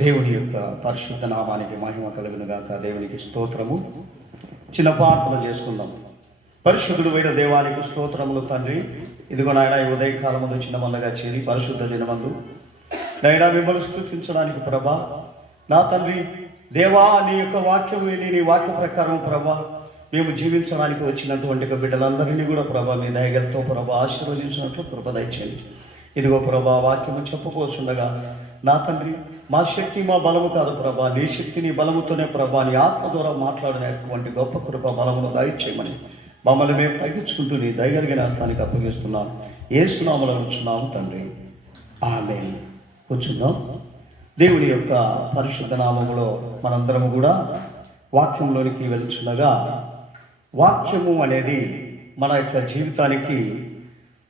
దేవుని యొక్క పరిశుద్ధ నామానికి మహిమ కలుగును గాక. దేవునికి స్తోత్రము. చిన్న ప్రార్థన చేసుకుందాం. పరిశుద్ధుడు అయిన దేవానికి స్తోత్రములు తండ్రి. ఇదిగో నాయన ఈ ఉదయకాలముందు చిన్న మందగా చేరి పరిశుద్ధ దినమందు నాయన మిమ్మల్ని స్తుతించడానికి ప్రభా, నా తండ్రి దేవా, నీ యొక్క వాక్యం విని నీ వాక్య ప్రకారం ప్రభా మేము జీవించడానికి వచ్చినటువంటి బిడ్డలందరినీ కూడా ప్రభా మీ దయగలతో ప్రభా ఆశీర్వదించినట్లు కృప దయచేయండి. ఇదిగో ప్రభా వాక్యము చెప్పుకోవచ్చుండగా నా తండ్రి మా శక్తి మా బలము కాదు ప్రభా, నీ శక్తి నీ బలముతోనే ప్రభా, నీ ఆత్మ ద్వారా మాట్లాడినటువంటి గొప్ప కృప బలమును దయచేయమని మమ్మల్ని మేము తగ్గించుకుంటూ నీ దయగలిగిన స్థానికి అప్పగిస్తున్నాం. యేసునామములో కూర్చున్నాము తండ్రి, ఆమేన్. కూర్చుందాం. దేవుని యొక్క పరిశుద్ధ నామములో మనందరము కూడా వాక్యంలోనికి వెళ్తుండగా, వాక్యము అనేది మన యొక్క జీవితానికి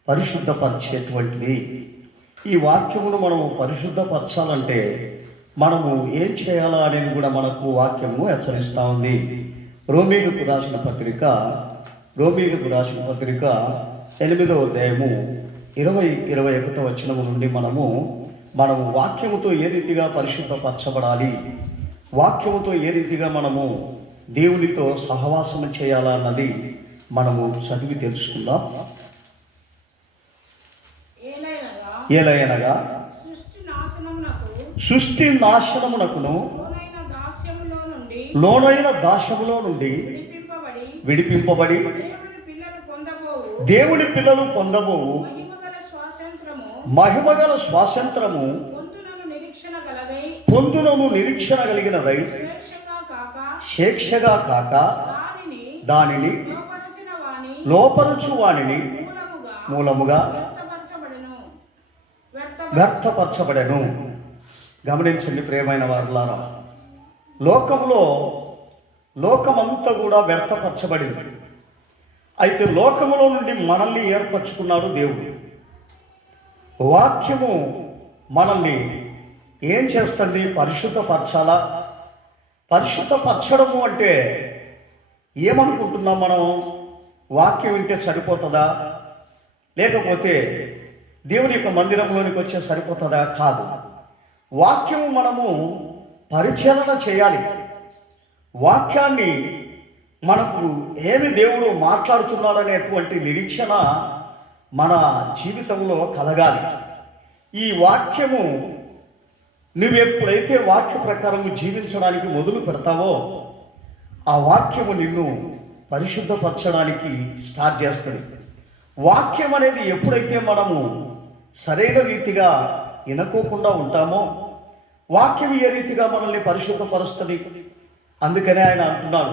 పరిశుద్ధపరిచేటువంటిది. ఈ వాక్యమును మనము పరిశుద్ధపరచాలంటే మనము ఏం చేయాలా అనేది కూడా మనకు వాక్యము హెచ్చరిస్తూ ఉంది. రోమీలకు రాసిన పత్రిక 8వ అధ్యాయము 20-21 వచనము నుండి మనము వాక్యముతో ఏ రీతిగా పరిశుద్ధపరచబడాలి, వాక్యముతో ఏ రీతిగా మనము దేవునితో సహవాసము చేయాలా అన్నది మనము చదివి తెలుసుకుందాం. ఏలయనగా సృష్టి నాశనమునకును లోనైన దాస్యములో నుండి విడిపింపబడి దేవుని పిల్లలు పొందబోవు మహిమగల స్వాతంత్రము పొందునను నిరీక్షణ కలిగినదై శేక్షగా కాక దానిని లోపరచు వానిని మూలముగా వ్యర్థపరచబడెను. గమనించండి ప్రియమైన వారులారా, లోకమంతా కూడా వ్యర్థపరచబడింది. అయితే లోకములో నుండి మనల్ని ఏర్పరచుకున్నాడు దేవుడు. వాక్యము మనల్ని ఏం చేస్తుంది? పరిశుద్ధపరచాలా. పరిశుద్ధపరచడము అంటే ఏమనుకుంటున్నాం మనం? వాక్యం వింటే సరిపోతుందా, లేకపోతే దేవుని యొక్క మందిరంలోనికి వచ్చే సరిపోతుందా? కాదు. వాక్యము మనము పరిశీలన చేయాలి. వాక్యాన్ని మనకు ఏమి దేవుడు మాట్లాడుతున్నాడనేటువంటి నిరీక్షణ మన జీవితంలో కలగాలి. ఈ వాక్యము నువ్వెప్పుడైతే వాక్య ప్రకారం జీవించడానికి మొదలు పెడతావో ఆ వాక్యము నిన్ను పరిశుద్ధపరచడానికి స్టార్ట్ చేస్తుంది. వాక్యం అనేది ఎప్పుడైతే మనము సరైన రీతిగా వినుకోకుండా ఉంటామో వాక్యం ఏ రీతిగా మనల్ని పరిశుద్ధపరుస్తుంది. అందుకనే ఆయన అంటున్నాడు,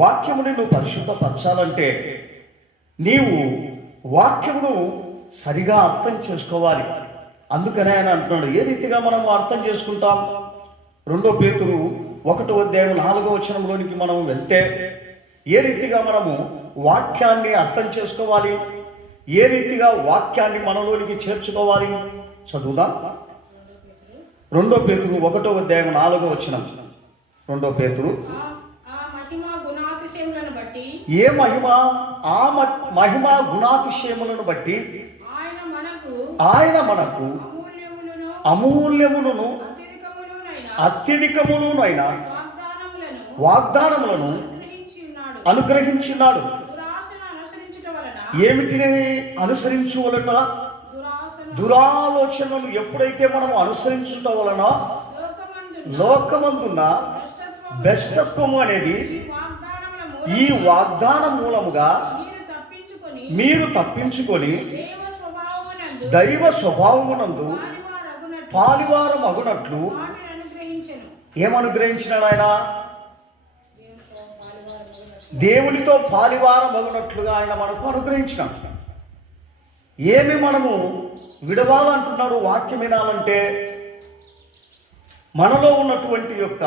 వాక్యముని నువ్వు పరిశుద్ధపరచాలంటే నీవు వాక్యమును సరిగా అర్థం చేసుకోవాలి. అందుకనే ఆయన అంటున్నాడు, ఏ రీతిగా మనము అర్థం చేసుకుంటాం? 2 పేతురు 1వ అధ్యాయం 4వ వచనంలోనికి మనం వెళ్తే ఏ రీతిగా మనము వాక్యాన్ని అర్థం చేసుకోవాలి, ఏ రీతిగా వాక్యాన్ని మనలోనికి చేర్చుకోవాలి చదువుదాం. 2 పేతురు 1వ అధ్యాయం 4వ వచనం. 2 పేతురు ఏ మహిమ మహిమ గుణాతిశయములను బట్టి ఆయన మనకు అమూల్యములను అత్యధికములైన వాగ్దానములను అనుగ్రహించినాడు. ఏమిటిని అనుసరించువలన? దురాలోచనలు ఎప్పుడైతే మనం అనుసరించుట వలన లోకమందున్న భ్రష్టత్వము అనేది ఈ వాగ్దానం మూలముగా మీరు తప్పించుకొని దైవ స్వభావమునందు పాలివారం అగునట్లు ఏమనుగ్రహించినాడు ఆయన? దేవునితో పాలివారం అగునట్లుగా ఆయన మనకు అనుగ్రహించినాడు. ఏమి మనము విడవాలంటున్నాడు? వాక్యం వినాలంటే మనలో ఉన్నటువంటి యొక్క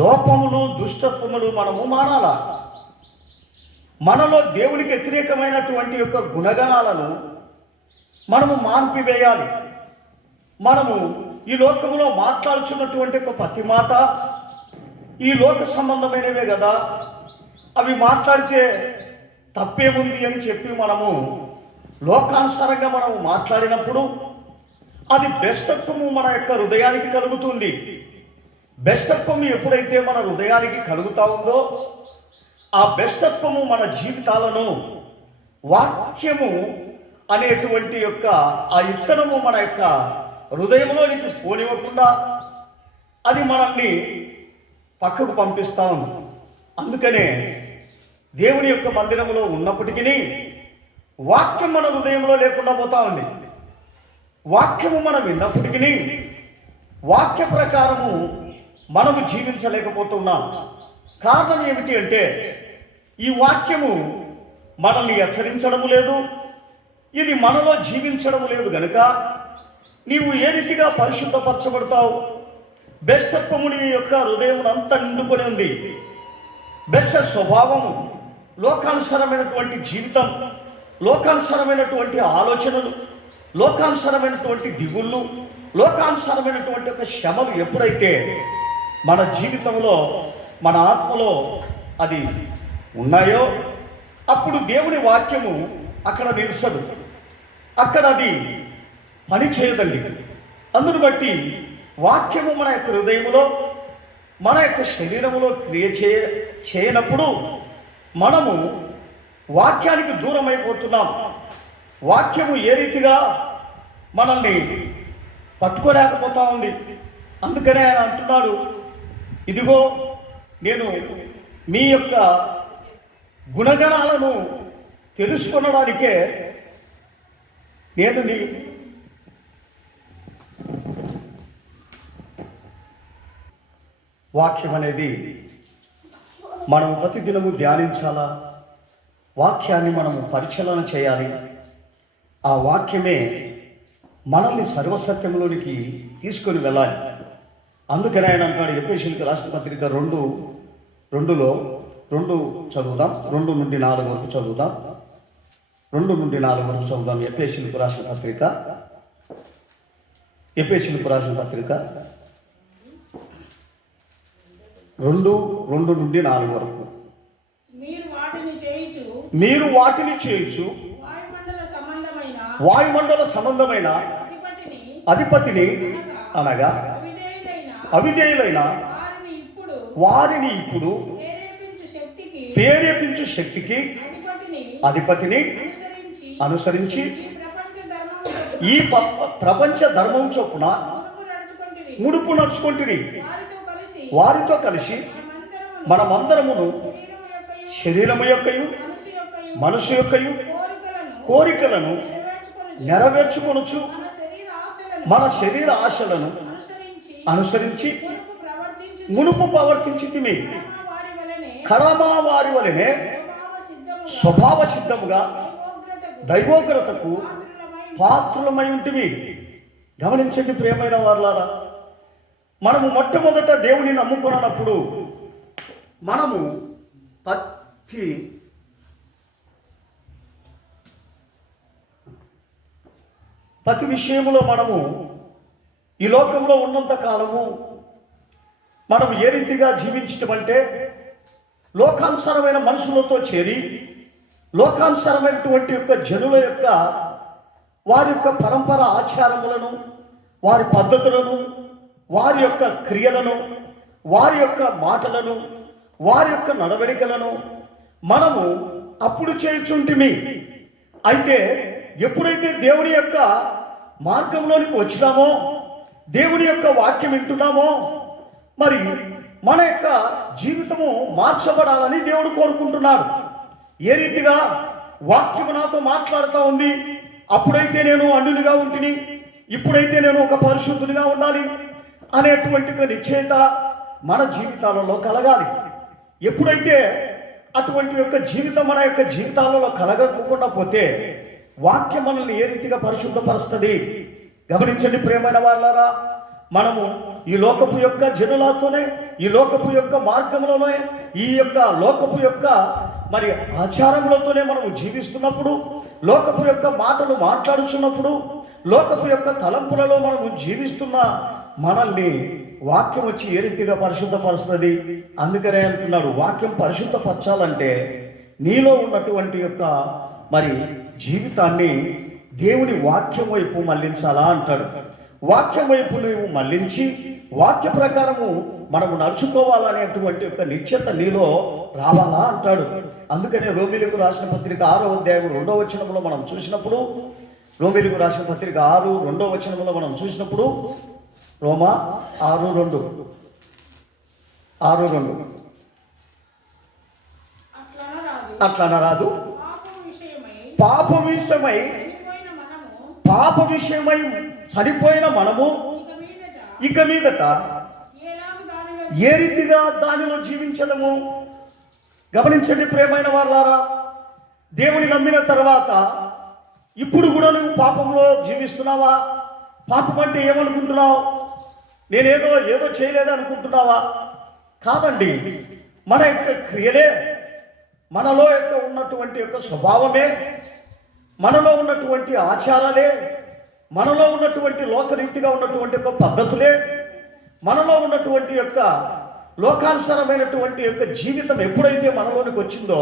లోపములు దుష్టత్వములు మనము మానాలా. మనలో దేవునికి వ్యతిరేకమైనటువంటి యొక్క గుణగణాలను మనము మాన్పివేయాలి. మనము ఈ లోకములో మాట్లాడుచున్నటువంటి ఒక ప్రతి మాట ఈ లోక సంబంధమైనవే కదా, అవి మాట్లాడితే తప్పేముంది అని చెప్పి మనము లోకానుసారంగా మనము మాట్లాడినప్పుడు అది బెస్తత్వము మన యొక్క హృదయానికి కలుగుతుంది. బెస్తత్వము ఎప్పుడైతే మన హృదయానికి కలుగుతా ఉందో ఆ బెస్తత్వము మన జీవితాలను వాక్యము అనేటువంటి యొక్క ఆ ఇత్తనము మన యొక్క హృదయంలోనికి పోనివ్వకుండా అది మనల్ని పక్కకు పంపిస్తాం. అందుకనే దేవుని యొక్క మందిరంలో ఉన్నప్పటికీ వాక్యం మన హృదయంలో లేకుండా పోతా ఉంది. వాక్యము మనం విన్నప్పటికీ వాక్య ప్రకారము మనము జీవించలేకపోతున్నాం. కారణం ఏమిటి అంటే ఈ వాక్యము మనల్ని హెచ్చరించడము లేదు, ఇది మనలో జీవించడం లేదు గనుక నీవు ఏ రీతిగా పరిశుద్ధపరచబడతావు? బెస్తత్వము నీ యొక్క హృదయం అంతా నిండుకొని ఉంది. బెస్త స్వభావము, లోకానుసరమైనటువంటి జీవితం, లోకానుసరమైనటువంటి ఆలోచనలు, లోకానుసరమైనటువంటి దిగుళ్ళు, లోకానుసరమైనటువంటి ఒక శ్రమలు ఎప్పుడైతే మన జీవితంలో మన ఆత్మలో అది ఉన్నాయో అప్పుడు దేవుని వాక్యము అక్కడ నిలుసదు, అక్కడ అది పని చేయదండి. అందును బట్టి వాక్యము మన యొక్క హృదయములో మన యొక్క శరీరములో క్రియ చేయనప్పుడు మనము వాక్యానికి దూరం అయిపోతున్నాం. వాక్యము ఏ రీతిగా మనల్ని పట్టుకోలేకపోతా ఉంది. అందుకనే ఆయన అంటున్నాడు, ఇదిగో నేను మీ యొక్క గుణగణాలను తెలుసుకొనడానికే నేను నీ వాక్యం అనేది మనం ప్రతిదినము ధ్యానించాలా, వాక్యాన్ని మనము పరిచలన చేయాలి. ఆ వాక్యమే మనల్ని సర్వసత్యంలోనికి తీసుకొని వెళ్ళాలి. అందుకని ఆయన అంటాడు, ఎఫెసీయులకు రాసిన పత్రిక 2:2 చదువుదాం, 2 నుండి 4 వరకు చదువుదాం. 2 నుండి 4 వరకు చదువుదాం. ఎఫెసీయులకు రాసిన పత్రిక 2:2 నుండి 4 వరకు. మీరు వాటిని చేయుచు వాయుమండల సంబంధమైన అధిపతిని అనగా అవిధేయులైన వారిని ఇప్పుడు ప్రేరేపించు శక్తికి అధిపతిని అనుసరించి ఈ ప్రపంచ ధర్మం చొప్పున ముడుపు నడుచుకుంటుని వారితో కలిసి మనమందరమును శరీరము యొక్కయు మనసు యొక్కయు కోరికలను నెరవేర్చుకొనుచు మన శరీర ఆశలను అనుసరించి మునుపు ప్రవర్తించితిమి. కడమా వారి వలనే స్వభావ సిద్ధముగా దైవోగ్రతకు పాత్రులమై ఉంటిమి. గమనించండి ప్రియమైన వారులారా, మనము మొట్టమొదట దేవుని నమ్ముకున్నప్పుడు మనము ప్రతి విషయంలో మనము ఈ లోకంలో ఉన్నంత కాలము మనం ఏ రీతిగా జీవించటం అంటే లోకానుసారమైన మనుషులతో చేరి లోకానుసారమైనటువంటి యొక్క జనుల యొక్క వారి యొక్క పరంపర ఆచారములను, వారి పద్ధతులను, వారి యొక్క క్రియలను, వారి యొక్క మాటలను, వారి యొక్క నడవడికలను మనము అప్పుడు చేయుచుంటిమి. అయితే ఎప్పుడైతే దేవుని యొక్క మార్గంలోనికి వచ్చినామో, దేవుని యొక్క వాక్యం వింటున్నామో, మరి మన యొక్క జీవితము మార్చబడాలని దేవుడు కోరుకుంటున్నాడు. ఏ రీతిగా వాక్యము నాతో మాట్లాడుతూ ఉంది, అప్పుడైతే నేను అన్యునిగా ఉంటిని, ఇప్పుడైతే నేను ఒక పరిశుద్ధునిగా ఉండాలి అనేటువంటి నిశ్చయత మన జీవితాలలో కలగాలి. ఎప్పుడైతే అటువంటి యొక్క జీవితం మన యొక్క జీవితాలలో కలగకుండా పోతే వాక్యం మనల్ని ఏ రీతిగా పరిశుద్ధపరుస్తుంది? గమనించండి ప్రియమైన వాళ్ళారా, మనము ఈ లోకపు యొక్క జనులతోనే, ఈ లోకపు యొక్క మార్గంలోనే, ఈ యొక్క లోకపు యొక్క మరి ఆచారములతోనే మనము జీవిస్తున్నప్పుడు, లోకపు యొక్క మాటలు మాట్లాడుచున్నప్పుడు, లోకపు యొక్క తలంపులలో మనము జీవిస్తున్న మనల్ని వాక్యం వచ్చి ఏ రీతిగా పరిశుద్ధపరుస్తుంది? అందుకనే అంటున్నాడు, వాక్యం పరిశుద్ధపరచాలంటే నీలో ఉన్నటువంటి యొక్క మరి జీవితాన్ని దేవుని వాక్యం వైపు మళ్లించాలా అంటాడు. వాక్యం వైపు నువ్వు మళ్ళించి వాక్య ప్రకారము మనము నడుచుకోవాలనేటువంటి ఒక నిశ్చయత నీలో రావాలా అంటాడు. అందుకనే రోమీయులకు రాసిన పత్రిక 6వ అధ్యాయం 2వ వచనంలో మనం చూసినప్పుడు, రోమీయులకు రాసిన పత్రిక 6 2వ వచనంలో మనం చూసినప్పుడు, రోమా 6:2 అట్లనరాదు, పాప విషయమై చనిపోయిన మనము ఇక మీదట ఏ రీతిగా దానిలో జీవించడము. గమనించండి ప్రియమైన వాళ్ళారా, దేవుని నమ్మిన తర్వాత ఇప్పుడు కూడా నువ్వు పాపంలో జీవిస్తున్నావా? పాపం అంటే ఏమనుకుంటున్నావు? ఏదో చేయలేదు అనుకుంటున్నావా? కాదండి, మన యొక్క క్రియలే, మనలో యొక్క ఉన్నటువంటి యొక్క స్వభావమే, మనలో ఉన్నటువంటి ఆచారాలే, మనలో ఉన్నటువంటి లోకరీతిగా ఉన్నటువంటి యొక్క పద్ధతులే, మనలో ఉన్నటువంటి యొక్క లోకానుసారమైనటువంటి యొక్క జీవితం ఎప్పుడైతే మనలోనికి వచ్చిందో,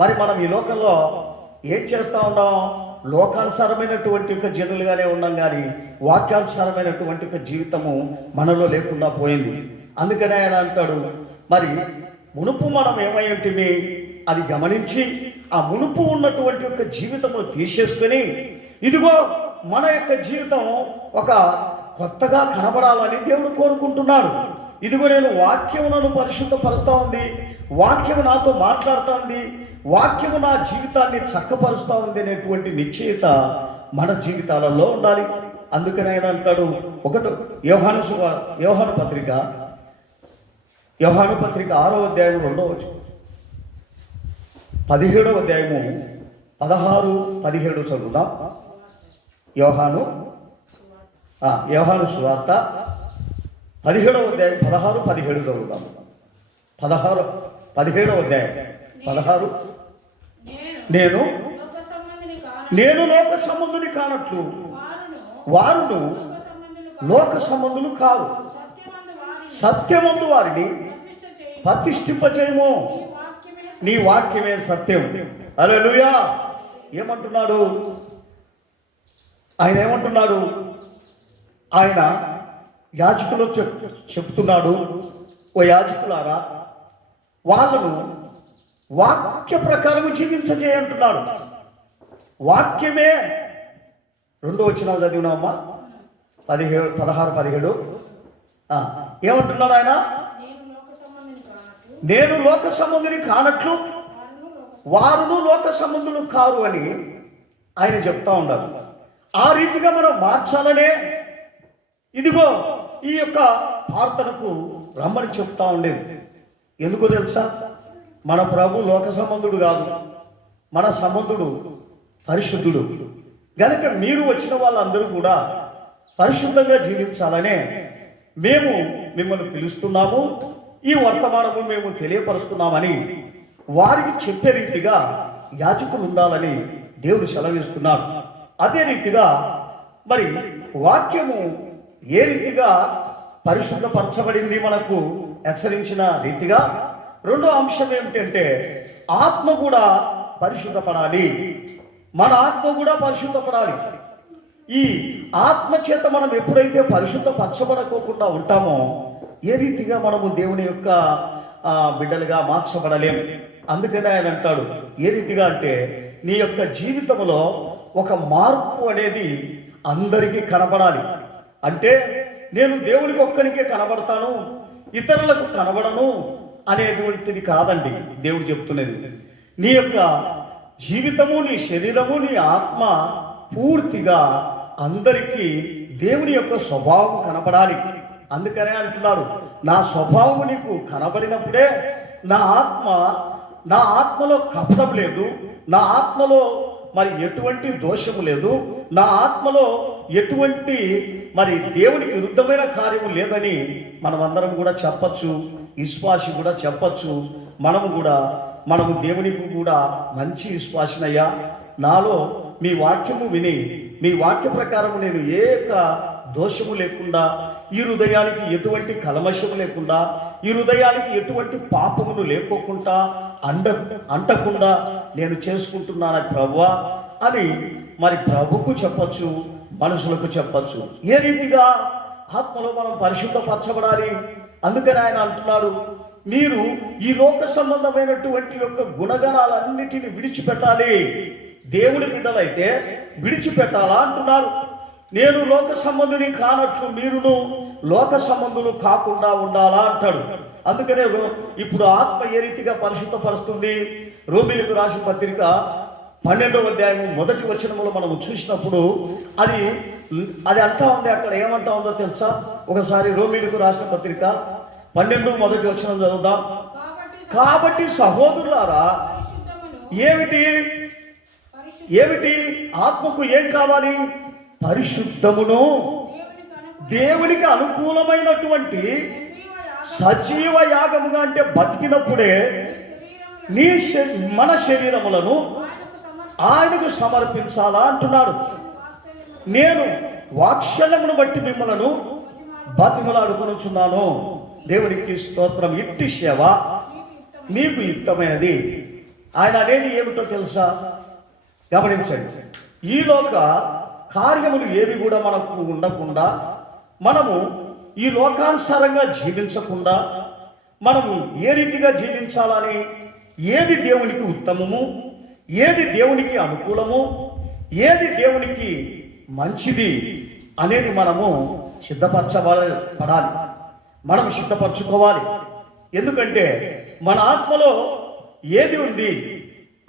మరి మనం ఈ లోకంలో ఏం చేస్తూ ఉన్నాం? లోకానుసారమైనటువంటి యొక్క జనులుగానే ఉన్నాం, కానీ వాక్యానుసారమైనటువంటి యొక్క జీవితము మనలో లేకుండా పోయింది. అందుకనే ఆయన అంటాడు, మరి మునుపు మనం ఏమై ఉంటుంది అది గమనించి ఆ మునుపు ఉన్నటువంటి యొక్క జీవితమును తీసేసుకొని, ఇదిగో మన యొక్క జీవితం ఒక కొత్తగా కనబడాలని దేవుడు కోరుకుంటున్నాడు. ఇదిగో నేను వాక్యము నన్ను పరిశుద్ధపరుస్తూ ఉంది, వాక్యము నాతో మాట్లాడుతూ ఉంది, వాక్యము నా జీవితాన్ని చక్కపరుస్తూ ఉంది అనేటువంటి నిశ్చయత మన జీవితాలలో ఉండాలి. అందుకని ఆయన అంటాడు, యోహాను పత్రిక 6వ అధ్యాయం 2వ వచనం, 17వ అధ్యాయము 16, 17 చదువుదాం. యోహాను సువార్త 17వ అధ్యాయం 16, 17 చదువుతాం. 17వ అధ్యాయం 16, నేను లోక సంబంధుని కానట్లు వారును లోక సంబంధులు కావు, సత్యమందు వారిని ప్రతిష్ఠింపచేయము, నీ వాక్యమే సత్యం. హల్లెలూయా. ఏమంటున్నాడు ఆయన? ఏమంటున్నాడు ఆయన? యాజకులు చెప్తున్నాడు, ఓ యాజకులారా, వాళ్ళను వాక్య ప్రకారము జీవించజేయంటున్నాడు. వాక్యమే 2వ వచనాలు చదివినామా? 16, 17. ఏమంటున్నాడు ఆయన? నేను లోక సంబంధుని కానట్లు వారును లోక సంబంధులు కారు అని ఆయన చెప్తా ఉన్నారు. ఆ రీతిగా మనం మార్చాలనే ఇదిగో ఈ యొక్క ప్రార్థనకు రమ్మని చెప్తా ఉండేది. ఎందుకో తెలుసా? మన ప్రభు లోక సంబంధుడు కాదు, మన సంబంధుడు పరిశుద్ధుడు. గనుక మీరు వచ్చిన వాళ్ళందరూ కూడా పరిశుద్ధంగా జీవించాలనే మేము మిమ్మల్ని పిలుస్తున్నాము, ఈ వర్తమానము మేము తెలియపరుస్తున్నామని వారికి చెప్పే రీతిగా యాజకులు ఉండాలని దేవుడు సెలవిస్తున్నారు. అదే రీతిగా మరి వాక్యము ఏ రీతిగా పరిశుద్ధపరచబడింది మనకు హెచ్చరించిన రీతిగా, రెండో అంశం ఏమిటంటే ఆత్మ కూడా పరిశుద్ధపడాలి. మన ఆత్మ కూడా పరిశుద్ధపడాలి. ఈ ఆత్మ చేత మనం ఎప్పుడైతే పరిశుద్ధపరచబడకోకుండా ఉంటామో, ఏ రీతిగా మనము దేవుని యొక్క బిడ్డలుగా మార్చబడలేము. అందుకనే ఆయన అంటాడు, ఏ రీతిగా అంటే నీ యొక్క జీవితంలో ఒక మార్పు అనేది అందరికీ కనబడాలి. అంటే నేను దేవునికి ఒక్కరికే కనబడతాను, ఇతరులకు కనబడను అనేటువంటిది కాదండి దేవుడు చెప్తున్నది. నీ యొక్క జీవితము, నీ శరీరము, నీ ఆత్మ పూర్తిగా అందరికీ దేవుని యొక్క స్వభావం కనబడాలి. అందుకనే అంటున్నాడు, నా స్వభావము నీకు కనబడినప్పుడే నా ఆత్మలో కపటం లేదు, నా ఆత్మలో మరి ఎటువంటి దోషము లేదు, నా ఆత్మలో ఎటువంటి మరి దేవునికి విరుద్ధమైన కార్యము లేదని మనమందరం కూడా చెప్పచ్చు, విశ్వాసి కూడా చెప్పచ్చు. మనము దేవునికి కూడా మంచి విశ్వాసినయ్యా, నాలో మీ వాక్యము విని మీ వాక్య ప్రకారము నేను ఏ దోషము లేకుండా, ఈ హృదయానికి ఎటువంటి కల్మషము లేకుండా, ఈ హృదయానికి ఎటువంటి పాపమును లేకోకుండా అంటకుండా నేను చేసుకుంటున్నాను ప్రభువా అని మరి ప్రభుకు చెప్పచ్చు, మనుషులకు చెప్పచ్చు. ఏ రీతిగా ఆత్మలో మనం పరిశుద్ధపరచబడాలి? అందుకని ఆయన అంటున్నాడు, మీరు ఈ లోక సంబంధమైనటువంటి యొక్క గుణగణాలన్నిటిని విడిచిపెట్టాలి. దేవుని బిడ్డలైతే విడిచిపెట్టాలా అంటున్నారు. నేను లోక సంబంధుని కానట్లు మీరును లోక సంబంధులు కాకుండా ఉండాలా అంటాడు. అందుకనే ఇప్పుడు ఆత్మ ఏ రీతిగా పరిశుద్ధపరుస్తుంది? రోమీయులకు రాసిన పత్రిక 12వ అధ్యాయం 1వ వచనములో మనము చూసినప్పుడు అది అంటా ఉంది. అక్కడ ఏమంటా ఉందో తెలుసా? ఒకసారి రోమీయులకు రాసిన పత్రిక 12 1వ వచనం చదువుదాం. కాబట్టి సహోదరులారా, ఏమిటి ఆత్మకు ఏం కావాలి? పరిశుద్ధమును దేవునికి అనుకూలమైనటువంటి సజీవ యాగముగా, అంటే బతికినప్పుడే మన శరీరములను ఆయనకు సమర్పించాలా అంటున్నాడు. నేను వాత్సల్యమును బట్టి మిమ్మలను బతిమలాడుకొనుచున్నాను. దేవునికి స్తోత్రం. ఇట్టి సేవ మీకు యుక్తమైనది. ఆయన అనేది ఏమిటో తెలుసా? గమనించండి. ఈ లోక కార్యములు ఏవి కూడా మనకు ఉండకుండా, మనము ఈ లోకానుసారంగా జీవించకుండా, మనము ఏ రీతిగా జీవించాలని, ఏది దేవునికి ఉత్తమము, ఏది దేవునికి అనుకూలము, ఏది దేవునికి మంచిది అనేది మనము పడాలి, మనం సిద్ధపరచుకోవాలి. ఎందుకంటే మన ఆత్మలో ఏది ఉంది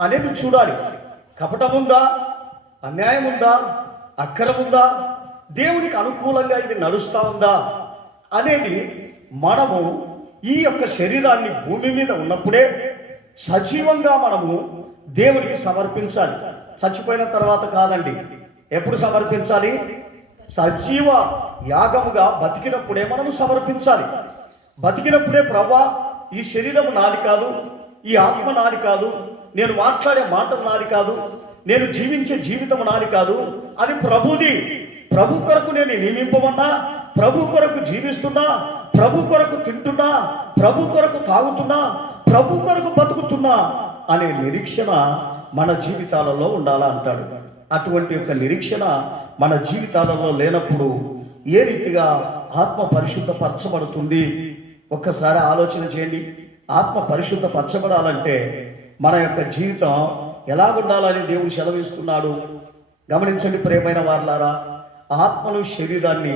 అనేది చూడాలి. కపటముందా, అన్యాయం ఉందా, అక్రముందా, దేవునికి అనుకూలంగా ఇది నడుస్తూ ఉందా అనేది మనము ఈ యొక్క శరీరాన్ని భూమి మీద ఉన్నప్పుడే సజీవంగా మనము దేవునికి సమర్పించాలి. చచ్చిపోయిన తర్వాత కాదండి. ఎప్పుడు సమర్పించాలి? సజీవ యాగముగా బతికినప్పుడే మనము సమర్పించాలి. బతికినప్పుడే ప్రభా, ఈ శరీరం నాది కాదు, ఈ ఆత్మ నాది కాదు, నేను మాట్లాడే మాటలు నాది కాదు, నేను జీవించే జీవితం నాది కాదు, అది ప్రభుది. ప్రభు కొరకు నేను నియమింపమన్నా, ప్రభు కొరకు జీవిస్తున్నా, ప్రభు కొరకు తింటున్నా, ప్రభు కొరకు తాగుతున్నా, ప్రభు కొరకు బతుకుతున్నా అనే నిరీక్షణ మన జీవితాలలో ఉండాలా అంటాడు. అటువంటి యొక్క నిరీక్షణ మన జీవితాలలో లేనప్పుడు ఏ రీతిగా ఆత్మ పరిశుద్ధపరచబడుతుంది? ఒక్కసారి ఆలోచన చేయండి. ఆత్మ పరిశుద్ధపరచబడాలంటే మన యొక్క జీవితం ఎలాగుండాలని దేవుడు సెలవిస్తున్నాడు. గమనించండి ప్రియమైన వారలారా, ఆత్మను శరీరాన్ని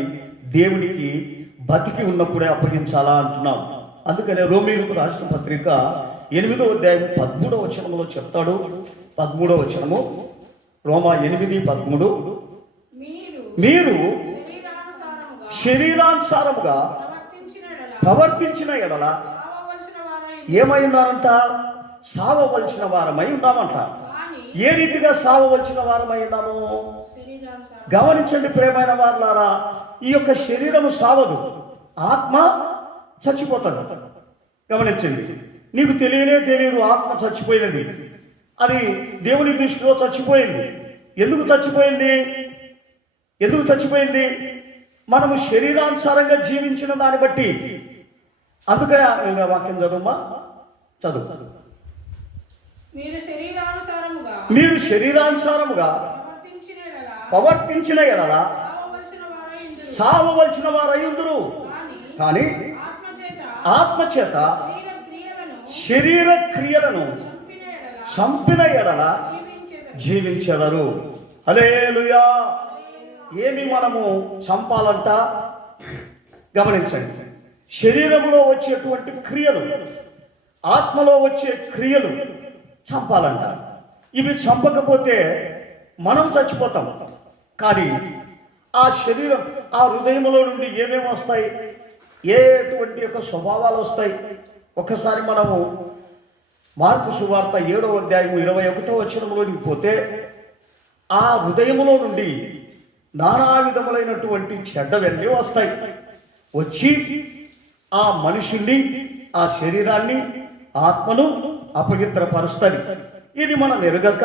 దేవునికి బతికి ఉన్నప్పుడే అప్పగించాలా అంటున్నాం. అందుకనే రోమీయులకు రాసిన పత్రిక 8వ అధ్యాయం 13వ వచనంలో చెప్తాడు. 13వ వచనము, రోమా 8:13, మీరు శరీరానుసారముగా ప్రవర్తించిన ఎడల ఏమై ఉన్నారంట? సావవలసిన వారమై ఉన్నామంట. ఏ రీతిగా సావవలసిన వారమై ఉన్నాము? గమనించండి ప్రియమైన వారలారా, ఈ యొక్క శరీరము సావదు, ఆత్మ చచ్చిపోతుంది. గమనించండి. నీకు తెలియదు ఆత్మ చచ్చిపోయినది. అది దేవుని దృష్టిలో చచ్చిపోయింది. ఎందుకు చచ్చిపోయింది? మనము శరీరానుసారంగా జీవించిన దాన్ని బట్టి. అందుకనే వాక్యం చదువు. మీరు శరీరానుసారముగా ప్రవర్తించిన ఎడల సావవలసిన వారయ్యుందురు. కానీ ఆత్మచేత శరీర క్రియలను చంపిన ఎడల జీవించెదరు. హల్లెలూయా. ఏమి మనము చంపాలంట? గమనించండి. శరీరంలో వచ్చేటువంటి క్రియలు, ఆత్మలో వచ్చే క్రియలు చంపాలంట. ఇవి చంపకపోతే మనం చచ్చిపోతాం. కానీ ఆ శరీరం, ఆ హృదయంలో నుండి ఏమేమి వస్తాయి, ఎటువంటి యొక్క స్వభావాలు వస్తాయి? ఒక్కసారి మనము మార్కు సువార్త 7వ అధ్యాయం 21వ వచనంలోకి పోతే, ఆ హృదయములో నుండి నానా విధములైనటువంటి చెడ్డవన్నీ వస్తాయి. వచ్చి ఆ మనుషుల్ని, ఆ శరీరాన్ని, ఆత్మను అపవిత్రపరుస్తుంది. ఇది మనం ఎరగక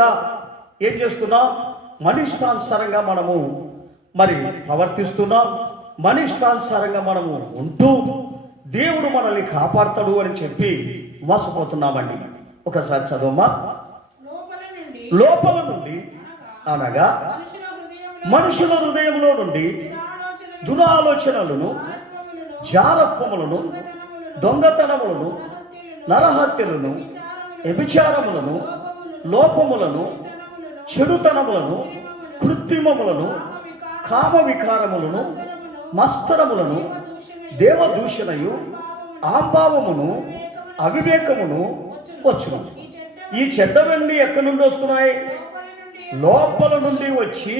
ఏం చేస్తున్నాం? మన ఇష్టానుసారంగా మనము ప్రవర్తిస్తున్నాం. మన ఇష్టానుసారంగా మనము ఉంటూ దేవుడు మనల్ని కాపాడతాడు అని చెప్పి మోసపోతున్నామండి. ఒకసారి చదవమ్మా. లోపల నుండి అనగా మనుషుల హృదయంలో నుండి దురాలోచనలను, జారత్వములను, దొంగతనములను, నరహత్యలను, వ్యభిచారములను, లోపములను, చెడుతనములను, కృత్రిమములను, కామ వికారములను, మస్తరములను, దేవదూషణయు, ఆంభావమును, అవివేకమును వచ్చును. ఈ చెడ్డవన్నీ ఎక్కడి నుండి వస్తున్నాయి? లోపల నుండి వచ్చి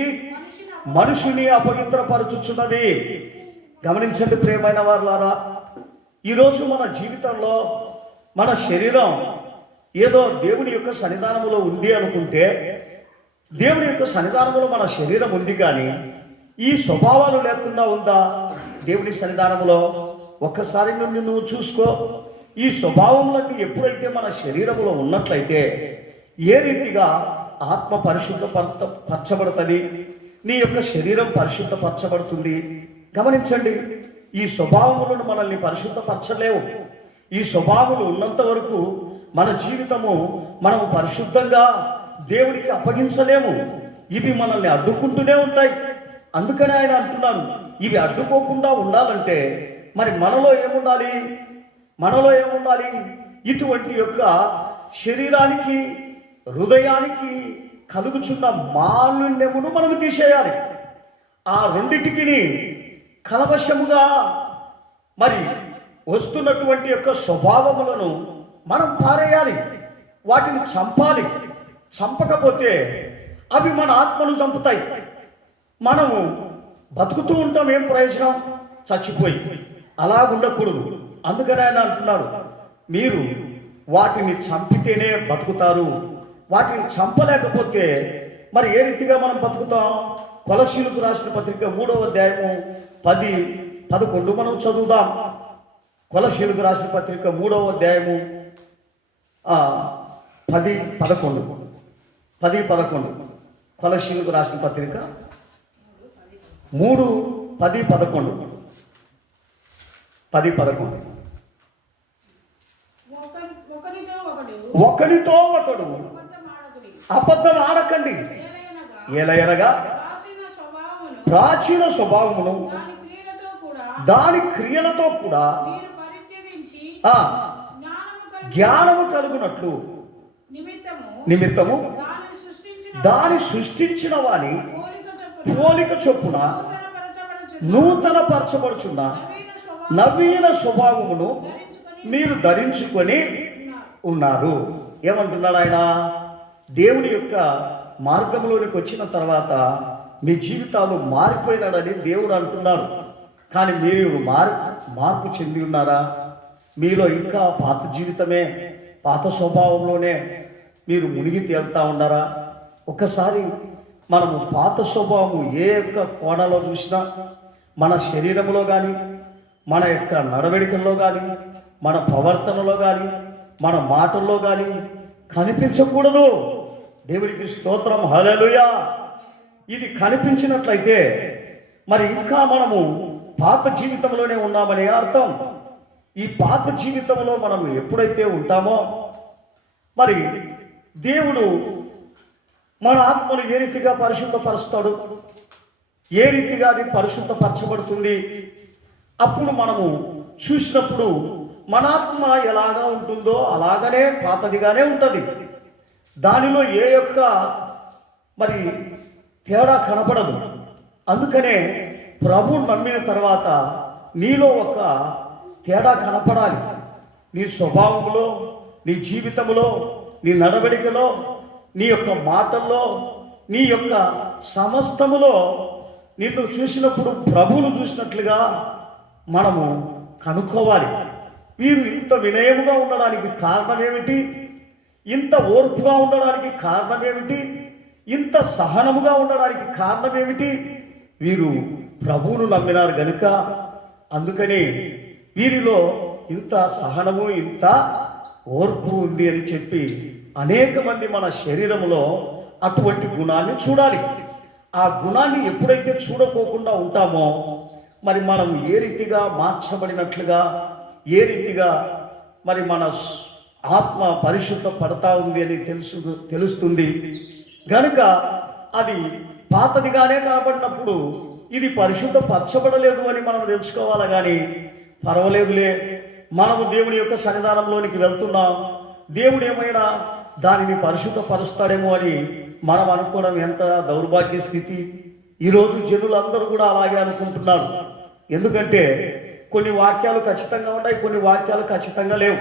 మనుషుని అపవిత్రపరచుచున్నది. గమనించండి ప్రియమైన వారులారా, ఈరోజు మన జీవితంలో మన శరీరం ఏదో దేవుని యొక్క సన్నిధానములో ఉంది అనుకుంటే, దేవుని యొక్క సన్నిధానములో మన శరీరం ఉంది, కానీ ఈ స్వభావాలు లేకుండా ఉందా దేవుని సన్నిధానములో? ఒక్కసారి నువ్వు చూసుకో. ఈ స్వభావములన్నీ ఎప్పుడైతే మన శరీరములో ఉన్నట్లయితే ఏ రీతిగా ఆత్మ పరిశుద్ధపరచబడుతుంది, నీ యొక్క శరీరం పరిశుద్ధపరచబడుతుంది. గమనించండి, ఈ స్వభావములను మనల్ని పరిశుద్ధపరచలేవు. ఈ స్వభావములు ఉన్నంత వరకు మన జీవితము మనము పరిశుద్ధంగా దేవుడికి అప్పగించలేము. ఇవి మనల్ని అడ్డుకుంటూనే ఉంటాయి. అందుకనే ఆయన అంటున్నాను, ఇవి అడ్డుకోకుండా ఉండాలంటే మరి మనలో ఏముండాలి? ఇటువంటి యొక్క శరీరానికి, హృదయానికి కలుగుచున్న మాలిన్యమును మనము తీసేయాలి. ఆ రెండిటికి కలవశముగా మరి వస్తున్నటువంటి యొక్క స్వభావములను మనం పారేయాలి, వాటిని చంపాలి. చంపకపోతే అవి మన ఆత్మను చంపుతాయి. మనము బతుకుతూ ఉంటాం, ఏం ప్రయోజనం? చచ్చిపోయి. అలా ఉండకూడదు. అందుకని ఆయన అంటున్నాడు, మీరు వాటిని చంపితేనే బతుకుతారు. వాటిని చంపలేకపోతే మరి ఏ రీతిగా మనం బతుకుతాం? కొలస్సీయులకు రాసిన పత్రిక 3వ అధ్యాయము 10-11 మనం చదువుదాం. కొలస్సీయులకు రాసిన పత్రిక 3వ అధ్యాయము 10-11. కొలస్సీయులకు రాసిన పత్రిక 3:10-11. ఒకరితో ఒకడు అబద్ధం ఆడకండి, ఏలయనగా ప్రాచీన స్వభావమును దాని క్రియలతో కూడా జ్ఞానము కలుగునట్లు నిమిత్తము దాని సృష్టించిన వాని పోలిక చొప్పున నూతన పరచబడుచున్న నవీన స్వభావమును మీరు ధరించుకొని ఉన్నారు. ఏమంటున్నాడు ఆయన? దేవుని యొక్క మార్గంలోనికి వచ్చిన తర్వాత మీ జీవితాలు మారిపోయినాడని దేవుడు అంటున్నాడు. కానీ మీరు మార్పు చెంది ఉన్నారా? మీలో ఇంకా పాత జీవితమే, పాత స్వభావంలోనే మీరు మునిగి తేలుతా ఉన్నారా? ఒకసారి మనము పాత స్వభావము ఏ యొక్క కోణలో చూసినా, మన శరీరంలో కానీ, మన యొక్క నడవడికల్లో కానీ, మన ప్రవర్తనలో కానీ, మన మాటల్లో కానీ కనిపించకూడదు. దేవుడికి స్తోత్రం, హల్లెలూయా. ఇది కనిపించినట్లయితే మరి ఇంకా మనము పాత జీవితంలోనే ఉన్నామనే అర్థం. ఈ పాత జీవితంలో మనం ఎప్పుడైతే ఉంటామో మరి దేవుడు మన ఆత్మను ఏ రీతిగా పరిశుద్ధపరుస్తాడు, ఏ రీతిగా అది పరిశుద్ధపరచబడుతుంది, అప్పుడు మనము చూసినప్పుడు మన ఆత్మ ఎలాగా ఉంటుందో అలాగనే పాతదిగానే ఉంటుంది. దానిలో ఏ యొక్క మరి తేడా కనపడదు. అందుకనే ప్రభు నమ్మిన తర్వాత నీలో ఒక తేడా కనపడాలి. నీ స్వభావంలో, నీ జీవితంలో, నీ నడవడికలో, నీ యొక్క మాటల్లో, నీ యొక్క సమస్తములో నిన్ను చూసినప్పుడు ప్రభువును చూసినట్లుగా మనము కనుక్కోవాలి. వీరు ఇంత వినయముగా ఉండడానికి కారణం ఏమిటి? ఇంత ఓర్పుగా ఉండడానికి కారణం ఏమిటి? ఇంత సహనముగా ఉండడానికి కారణం ఏమిటి? వీరు ప్రభువును నమ్మినారు గనుక. అందుకని వీరిలో ఇంత సహనము, ఇంత ఓర్పు ఉంది అని చెప్పి అనేక మంది మన శరీరంలో అటువంటి గుణాన్ని చూడాలి. ఆ గుణాన్ని ఎప్పుడైతే చూడకోకుండా ఉంటామో మరి మనం ఏ రీతిగా మార్చబడినట్లుగా, ఏ రీతిగా మరి మన ఆత్మ పరిశుద్ధ పడతా ఉంది అని తెలుస్తుంది. కనుక అది పాతదిగానే కనబడినప్పుడు ఇది పరిశుద్ధపరచబడలేదు అని మనం తెలుసుకోవాలి. కానీ పర్వాలేదులే, మనము దేవుని యొక్క సన్నిధానంలోనికి వెళ్తున్నాం, దేవుడు ఏమైనా దానిని పరిశుద్ధపరుస్తాడేమో అని మనం అనుకోవడం ఎంత దౌర్భాగ్య స్థితి. ఈరోజు జనులందరూ కూడా అలాగే అనుకుంటున్నారు. ఎందుకంటే కొన్ని వాక్యాలు ఖచ్చితంగా ఉన్నాయి, కొన్ని వాక్యాలు ఖచ్చితంగా లేవు.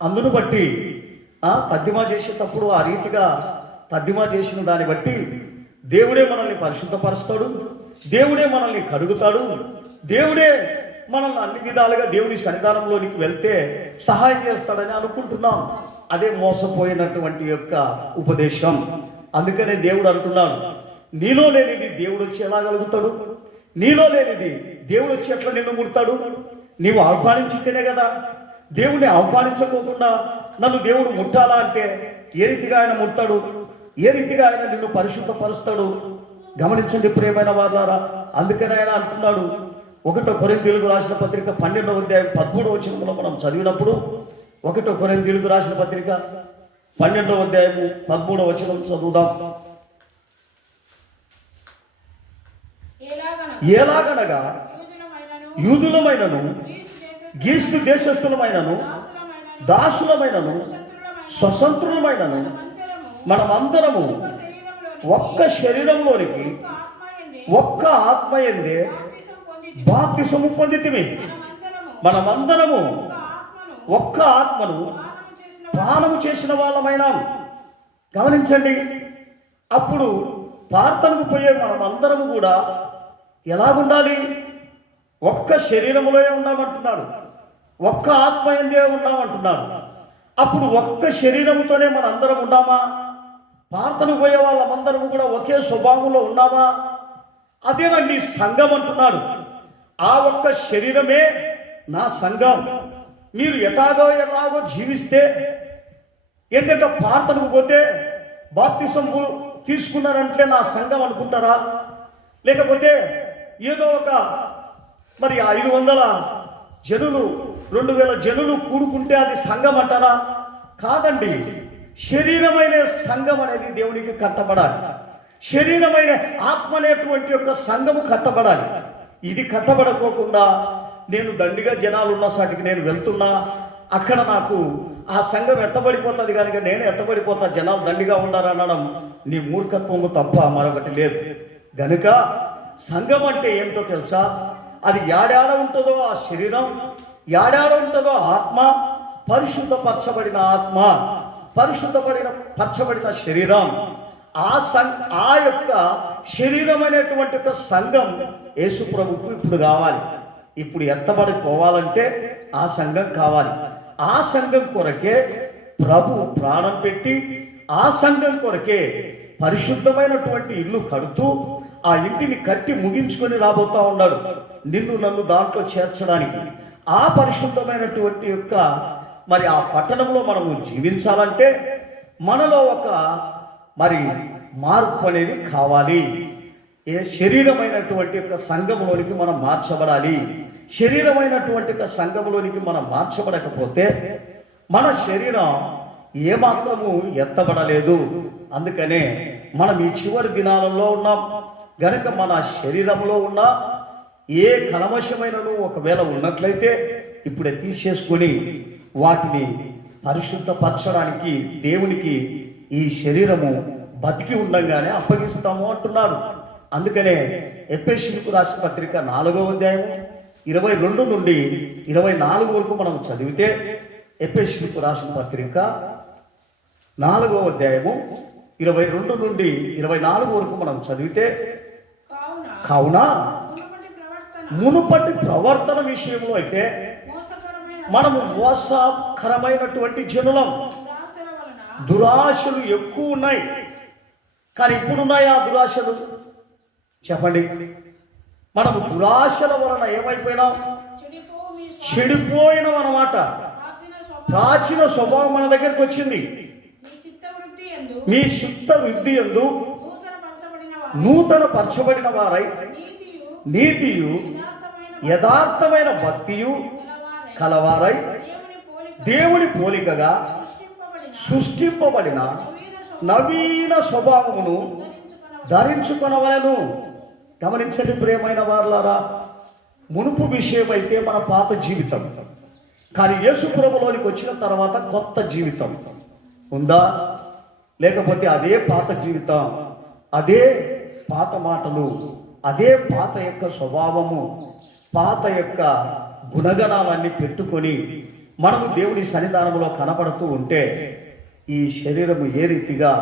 అందును బట్టి తద్దిమా చేసేటప్పుడు ఆ రీతిగా తద్దిమా చేసిన దాన్ని బట్టి దేవుడే మనల్ని పరిశుద్ధపరుస్తాడు, దేవుడే మనల్ని కడుగుతాడు, దేవుడే మనల్ని అన్ని విధాలుగా దేవుని సన్నిధానంలోనికి వెళ్తే సహాయం చేస్తాడని అనుకుంటున్నాం. అదే మోసపోయినటువంటి యొక్క ఉపదేశం. అందుకనే దేవుడు అంటున్నాడు, నీలో లేనిది దేవుడు వచ్చి ఎలా కలుగుతాడు, నీలో లేనిది దేవుడు వచ్చి ఎట్లా నిన్ను ముడతాడు, నీవు ఆహ్వానించితేనే కదా. దేవుడిని ఆహ్వానించకోకుండా నన్ను దేవుడు ముట్టాలా అంటే ఏ రీతిగా ఆయన ముడతాడు, ఏ రీతిగా ఆయన నిన్ను పరిశుద్ధపరుస్తాడు? గమనించండి ప్రియమైన వారులారా. అందుకని ఆయన అంటున్నాడు, 1 కొరింథీయులకు రాసిన పత్రిక 12వ అధ్యాయం 13వ వచనంలో మనం చదివినప్పుడు, 1 కొరింథీయులకు రాసిన పత్రిక 12వ అధ్యాయము 13వ వచనం చదువుదాం. ఎలాగనగా యూదులమైనను గ్రీసు దేశస్థులమైనను దాసులమైనను స్వతంత్రులమైనను మనమందరము ఒక్క శరీరంలోనికి ఒక్క ఆత్మయందే బాప్తిసము పొందితిమి. మనమందరము ఒక్క ఆత్మను పానము చేసిన వాళ్ళమైనాం. గమనించండి, అప్పుడు ప్రార్థనకు పోయే మనమందరము కూడా ఎలాగుండాలి? ఒక్క శరీరంలోనే ఉన్నామంటున్నాడు, ఒక్క ఆత్మ ఎందే ఉన్నామంటున్నాడు. అప్పుడు ఒక్క శరీరంతోనే మనందరం ఉన్నామా? ప్రార్థనకు పోయే వాళ్ళమందరము కూడా ఒకే స్వభావంలో ఉన్నామా? అదేనండి సంఘం అంటున్నాడు. ఆ ఒక్క శరీరమే నా సంఘం. మీరు ఎలాగో జీవిస్తే ఏంటంటే ప్రార్థనకు పోతే బాప్తిసం తీసుకున్నారంటే నా సంఘం అనుకుంటారా? లేకపోతే ఏదో ఒక మరి 500 జనులు 2000 జనులు కూడుకుంటే అది సంఘం అంటారా? కాదండి. శరీరమైన సంఘం అనేది దేవునికి కట్టబడాలి. శరీరమైన ఆత్మ అనేటువంటి యొక్క సంఘము కట్టబడాలి. ఇది కట్టబడకోకుండా నేను దండిగా జనాలు ఉన్న సాటికి నేను వెళ్తున్నా, అక్కడ నాకు ఆ సంఘం ఎత్తబడిపోతుంది కనుక నేను ఎత్తబడిపోతా, జనాలు దండిగా ఉన్నారనడం నీ మూర్ఖత్వము తప్ప మరొకటి లేదు. గనుక సంఘం అంటే ఏమిటో తెలుసా? అది యాడాడ ఉంటుందో ఆ శరీరం, యాడాడ ఉంటుందో ఆత్మ, పరిశుద్ధపరచబడిన ఆత్మ, పరచబడిన శరీరం. ఆ యొక్క శరీరం అనేటువంటి ఒక సంఘం యేసు ప్రభుకు ఇప్పుడు కావాలి. ఇప్పుడు ఎత్తబడిపోవాలంటే ఆ సంఘం కావాలి. ఆ సంఘం కొరకే ప్రభు ప్రాణం పెట్టి, ఆ సంఘం కొరకే పరిశుద్ధమైనటువంటి ఇల్లు కడుతూ ఆ ఇంటిని కట్టి ముగించుకొని రాబోతా ఉన్నాడు, నిన్ను నన్ను దాంట్లో చేర్చడానికి. ఆ పరిశుద్ధమైనటువంటి యొక్క మరి ఆ పట్టణంలో మనము జీవించాలంటే మనలో ఒక మరి మార్పు అనేది కావాలి. ఏ శరీరమైనటువంటి యొక్క సంఘంలోనికి మనం మార్చబడాలి. శరీరమైనటువంటి యొక్క సంఘంలోనికి మనం మార్చబడకపోతే మన శరీరం ఏమాత్రము ఎత్తబడలేదు. అందుకనే మనం ఈ చివరి దినాలలో ఉన్నాం గనక మన శరీరంలో ఉన్న ఏ కల్మషమైనను ఒకవేళ ఉన్నట్లయితే ఇప్పుడే తీసేసుకొని వాటిని పరిశుద్ధపరచడానికి దేవునికి ఈ శరీరము బతికి ఉండగానే అప్పగిస్తాము అంటున్నాడు. అందుకనే ఎఫెసీయులకు రాసిన పత్రిక 4వ అధ్యాయం 22 నుండి 24 వరకు మనం చదివితే, ఎఫెసీయులకు రాసిన పత్రిక 4వ అధ్యాయము 22 నుండి 24 వరకు మనం చదివితే, కావున మునుపటి ప్రవర్తన విషయంలో అయితే మనము మోసకరమైనటువంటి జనులం. దురాశలు ఎక్కువ ఉన్నాయి. కానీ ఇప్పుడున్నాయి ఆ దురాశలు? చెప్పండి. మనము దురాశల వలన ఏమైపోయినాం? చెడిపోయినాం అన్నమాట. ప్రాచీన స్వభావం మన దగ్గరికి వచ్చింది. మీ చిత్త వృద్ధి యందు నూతన పరచబడిన వారై నీతియు యథార్థమైన భక్తియు కలవారై దేవుని పోలికగా సృష్టింపబడిన నవీన స్వభావమును ధరించుకొనవలెను. గమనించండి ప్రియమైన వారలారా, మునుపు విషయం అయితే మన పాత జీవితం, కానీ యేసు ప్రభులోనికి వచ్చిన తర్వాత కొత్త జీవితం ఉందా? లేకపోతే అదే పాత జీవితం, అదే పాత మాటలు, అదే పాత యొక్క స్వభావము, పాత యొక్క గుణగణాలన్నీ పెట్టుకొని మనము దేవుని సన్నిధానంలో కనపడుతూ ఉంటే ఈ శరీరము ఏ రీతిగా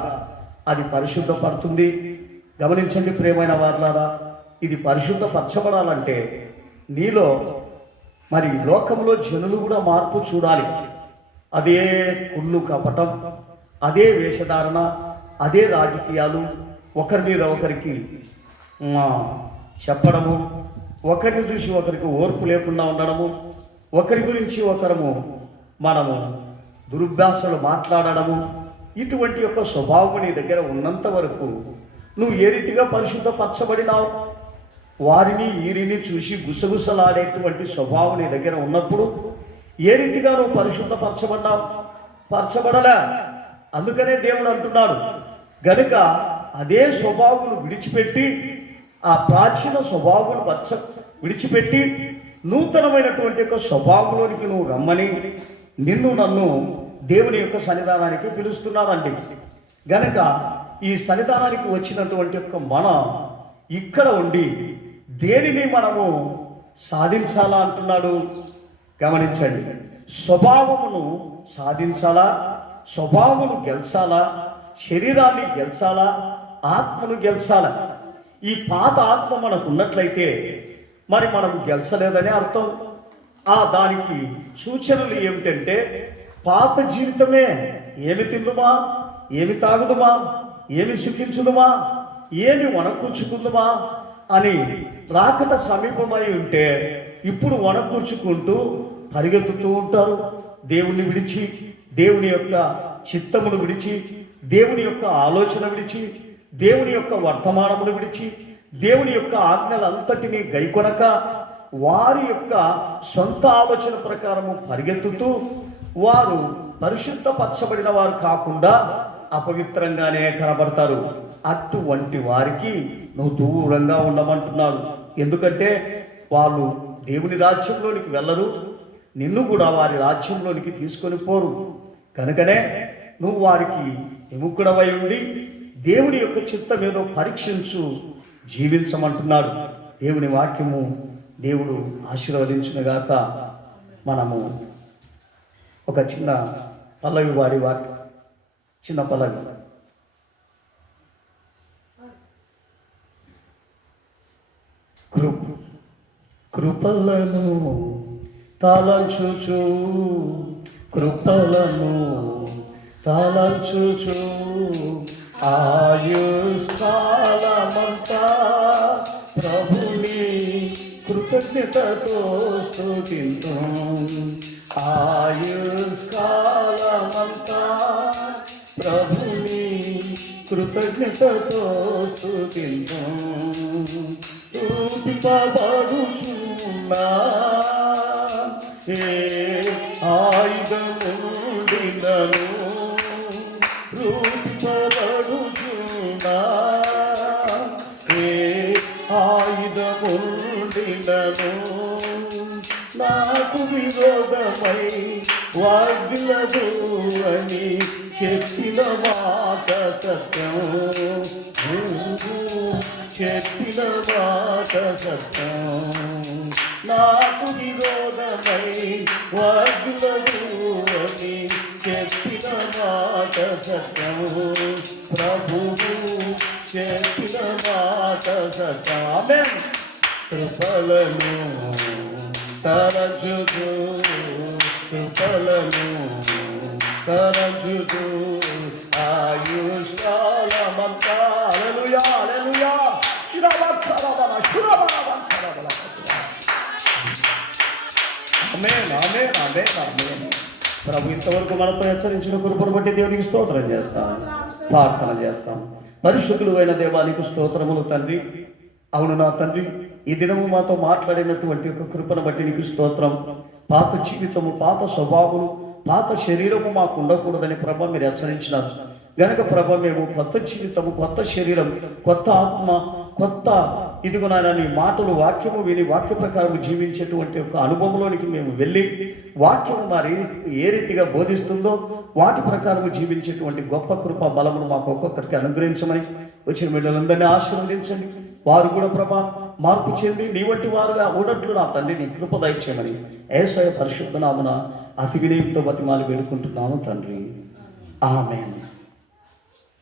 అది పరిశుద్ధపడుతుంది? గమనించండి ప్రియమైన వారలారా, ఇది పరిశుద్ధపరచబడాలంటే నీలో మరి లోకంలో జనులు కూడా మార్పు చూడాలి. అదే కుళ్ళు కపటం, అదే వేషధారణ, అదే రాజకీయాలు, ఒకరి మీద ఒకరికి చెప్పడము, ఒకరిని చూసి ఒకరికి ఓర్పు లేకుండా ఉండడము, ఒకరి గురించి ఒకరము మనము దురుభాషలు మాట్లాడడము, ఇటువంటి యొక్క స్వభావం నీ దగ్గర ఉన్నంత వరకు నువ్వు ఏ రీతిగా పరిశుద్ధపరచబడినావు? వారిని వీరిని చూసి గుసగుసలాడేటువంటి స్వభావం నీ దగ్గర ఉన్నప్పుడు ఏ రీతిగా నువ్వు పరిశుద్ధపరచబడ్డావు? పరచబడలే. అందుకనే దేవుడు అంటున్నాడు, గనుక అదే స్వభావం విడిచిపెట్టి, ఆ ప్రాచీన స్వభావం విడిచిపెట్టి నూతనమైనటువంటి యొక్క స్వభావంలోనికి నువ్వు రమ్మని నిన్ను నన్ను దేవుని యొక్క సన్నిధానానికి పిలుస్తున్నాడండి. గనక ఈ సన్నిధానానికి వచ్చినటువంటి యొక్క మనం ఇక్కడ ఉండి దేనిని మనము సాధించాలా అంటున్నాడు. గమనించండి, స్వభావమును సాధించాలా, స్వభావమును గెలిచాలా, శరీరాన్ని గెలిచాలా, ఆత్మను గెలిచాలా? ఈ పాత ఆత్మ మనకు ఉన్నట్లయితే మరి మనం గెలిచలేదని అర్థం. దానికి సూచనలు ఏమిటంటే, పాత జీవితమే, ఏమి తిందుమా, ఏమి తాగుదుమా, ఏమి సుఖించుదుమా, ఏమి వనకూర్చుకుందుమా అని రాకట సమీపమై ఉంటే ఇప్పుడు వనకూర్చుకుంటూ పరిగెత్తుతూ ఉంటారు. దేవుణ్ణి విడిచి, దేవుని యొక్క చిత్తమును విడిచి, దేవుని యొక్క ఆలోచన విడిచి, దేవుని యొక్క వర్తమానమును విడిచి, దేవుని యొక్క ఆజ్ఞలంతటినీ గైకొనక వారి యొక్క సొంత ఆలోచన ప్రకారము పరిగెత్తుతూ వారు పరిశుద్ధపరచబడిన వారు కాకుండా అపవిత్రంగానే కనబడతారు. అటువంటి వారికి నువ్వు దూరంగా ఉండమంటున్నాడు. ఎందుకంటే వాళ్ళు దేవుని రాజ్యంలోనికి వెళ్ళరు, నిన్ను కూడా వారి రాజ్యంలోనికి తీసుకొని పోరు. కనుకనే నువ్వు వారికి విముఖుడవై ఉండి దేవుని యొక్క చిత్తం ఏదో పరీక్షించు, జీవించమంటున్నాడు. దేవుని వాక్యము దేవుడు ఆశీర్వదించునుగాక. మనము ఒక చిన్న పల్లవి వాడి వాక్యం, చిన్న పల్లవి. కృపలను తాళంచుచు, కృపలను తాళంచుచు, ఆయుష్కాలమంతా ప్రభుని కృతజ్ఞతతో స్తుతింతు, ఆయుష్కాలమంతా ప్రభుని కృతజ్ఞతతో స్తుతింతు. స్తుతింపబడుచున్నా ఏ ఆయుధముండినను, స్తుతింపబడుచున్నా ఏ ఆయుధముండినను, నాకు విరోధమై వాగ్లదు అని చెప్పిన మాట సత్యం, చెప్పిన మాట సత్యం. నాకు విరోధమై వాగ్లదు అని చెప్పిన మాట సత్యం, ప్రభువు చెప్పిన మాట సత్యం. ఆమేన్. కృపలను తరచుచు, కృపలను తరచుచు, ఆయుష్కాలమంతా. హల్లెలూయా, హల్లెలూయా. శిరవత్తరబల, శిరవత్తరబల. ఆమేన్, ఆమేన్, ఆమేన్, ఆమేన్. ప్రభు ఇంతవరకు మనతో హెచ్చరించిన కృపను బట్టి దేవునికి స్తోత్రం చేస్తాం, ప్రార్థన చేస్తాం. పరిశుద్ధుడు అయిన దేవానికి స్తోత్రములు తండ్రి. అవును నా తండ్రి, ఈ దినము మాతో మాట్లాడినటువంటి ఒక కృపను బట్టి నీకు స్తోత్రం. పాత జీవితము, పాత స్వభావము, పాత శరీరము మాకు ఉండకూడదని ప్రభు మీరు హెచ్చరించినారు. గనక ప్రభ మేము కొత్త జీవితము, కొత్త శరీరం, కొత్త ఆత్మ, కొత్త ఇదిగో నాయన నీ మాటలు వాక్యము విని వాక్య ప్రకారం జీవించేటువంటి ఒక అనుభవంలోనికి మేము వెళ్ళి వాక్యము మరి ఏ రీతిగా బోధిస్తుందో వాటి ప్రకారం జీవించేటువంటి గొప్ప కృప బలమును మాకు ఒక్కొక్కరికి అనుగ్రహించమని వచ్చిన బిడ్డలందరినీ ఆశీర్వదించండి. వారు కూడా ప్రభా మార్పు చెంది నీ వంటి వారుగా ఉన్నట్లు నా తండ్రి నీ కృప దయచేయమని యేసయ్య పరిశుద్ధ నామమున అతి వినయంతో బతిమాలి వేడుకుంటున్నాను తండ్రి. ఆమేన్.